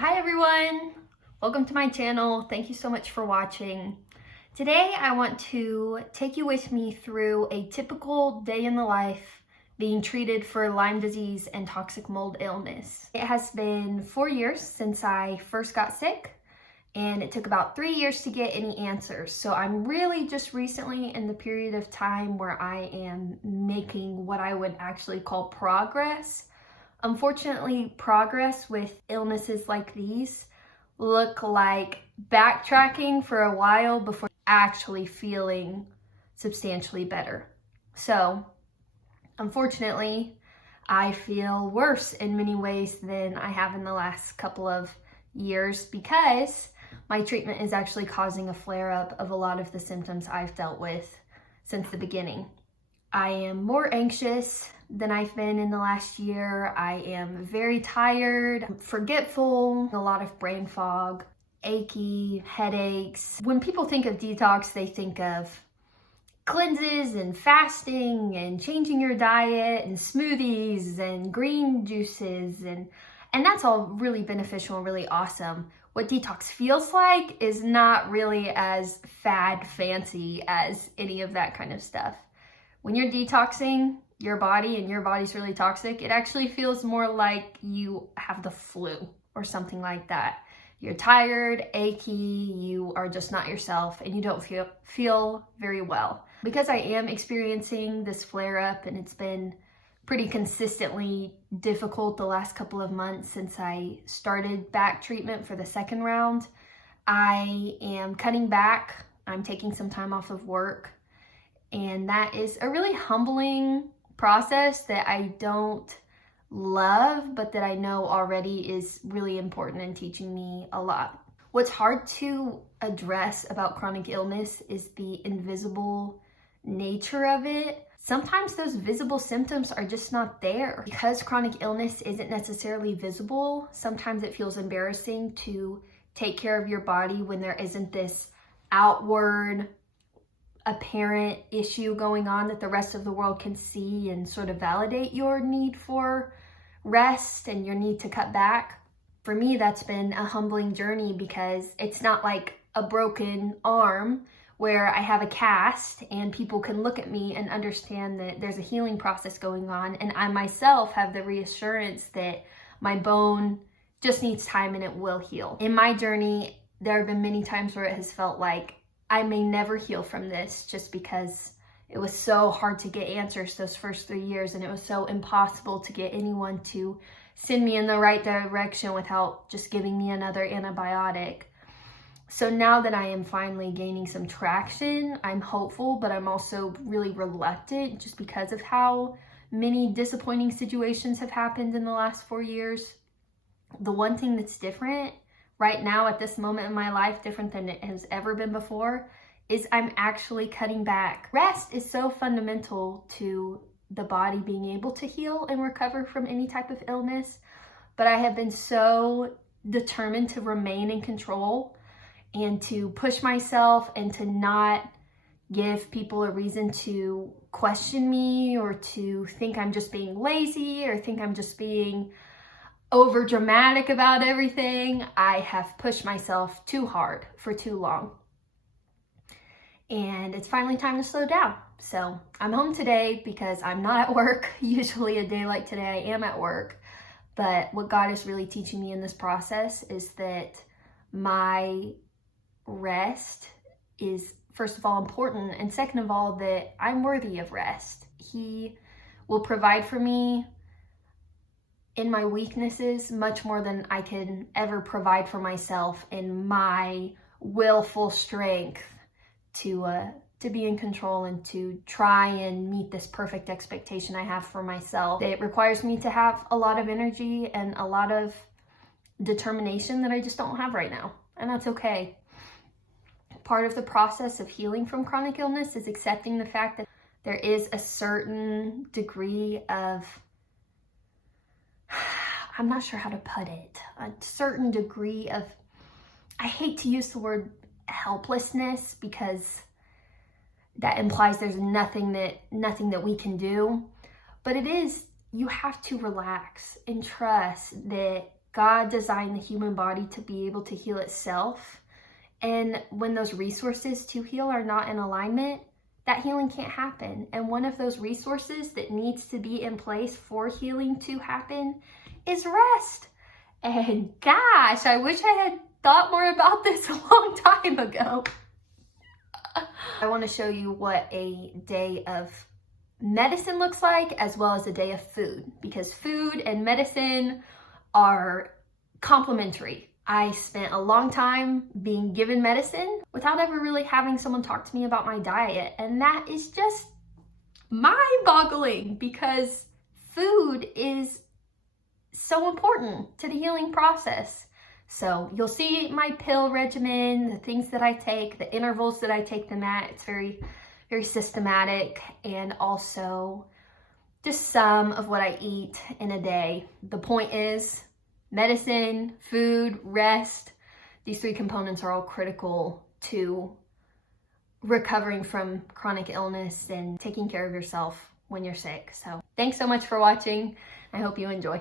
Hi everyone, welcome to my channel. Thank you so much for watching. Today I want to take you with me through a typical day in the life being treated for Lyme disease and toxic mold illness. It has been 4 years since I first got sick, and it took about 3 years to get any answers. So I'm really just recently in the period of time where I am making what I would actually call progress. Unfortunately, progress with illnesses like these look like backtracking for a while before actually feeling substantially better. So, unfortunately, I feel worse in many ways than I have in the last couple of years because my treatment is actually causing a flare-up of a lot of the symptoms I've dealt with since the beginning. I am more anxious than I've been in the last year. I am very tired, forgetful, a lot of brain fog, achy, headaches. When people think of detox, they think of cleanses and fasting and changing your diet and smoothies and green juices, and that's all really beneficial and really awesome. What detox feels like is not really as fad fancy as any of that kind of stuff. When you're detoxing your body and your body's really toxic, it actually feels more like you have the flu or something like that. You're tired, achy, you are just not yourself, and you don't feel very well. Because I am experiencing this flare-up, and it's been pretty consistently difficult the last couple of months since I started back treatment for the second round, I am cutting back. I'm taking some time off of work. And that is a really humbling process that I don't love, but that I know already is really important and teaching me a lot. What's hard to address about chronic illness is the invisible nature of it. Sometimes those visible symptoms are just not there. Because chronic illness isn't necessarily visible, sometimes it feels embarrassing to take care of your body when there isn't this outward apparent issue going on that the rest of the world can see and sort of validate your need for rest and your need to cut back. For me, that's been a humbling journey because it's not like a broken arm where I have a cast and people can look at me and understand that there's a healing process going on, and I myself have the reassurance that my bone just needs time and it will heal. In my journey, there have been many times where it has felt like I may never heal from this just because it was so hard to get answers those first 3 years, and it was so impossible to get anyone to send me in the right direction without just giving me another antibiotic. So now that I am finally gaining some traction, I'm hopeful, but I'm also really reluctant just because of how many disappointing situations have happened in the last 4 years. The one thing that's different right now at this moment in my life, different than it has ever been before, is I'm actually cutting back. Rest is so fundamental to the body being able to heal and recover from any type of illness, but I have been so determined to remain in control and to push myself and to not give people a reason to question me or to think I'm just being lazy or think I'm just being over dramatic about everything. I have pushed myself too hard for too long. And it's finally time to slow down. So I'm home today because I'm not at work. Usually a day like today I am at work. But what God is really teaching me in this process is that my rest is, first of all, important, and second of all, that I'm worthy of rest. He will provide for me in my weaknesses much more than I can ever provide for myself in my willful strength to be in control and to try and meet this perfect expectation I have for myself. It requires me to have a lot of energy and a lot of determination that I just don't have right now, and that's okay. Part of the process of healing from chronic illness is accepting the fact that there is a certain degree of, I'm not sure how to put it, a certain degree of, I hate to use the word helplessness because that implies there's nothing that we can do, but it is, you have to relax and trust that God designed the human body to be able to heal itself. And when those resources to heal are not in alignment, that healing can't happen. And one of those resources that needs to be in place for healing to happen is rest. And gosh, I wish I had thought more about this a long time ago. I want to show you what a day of medicine looks like, as well as a day of food, because food and medicine are complementary. I spent a long time being given medicine without ever really having someone talk to me about my diet. And that is just mind-boggling, because food is so important to the healing process. So you'll see my pill regimen, the things that I take, the intervals that I take them at. It's very, very systematic, and also just some of what I eat in a day. The point is, medicine, food, rest, these three components are all critical to recovering from chronic illness and taking care of yourself when you're sick. So thanks so much for watching. I hope you enjoy.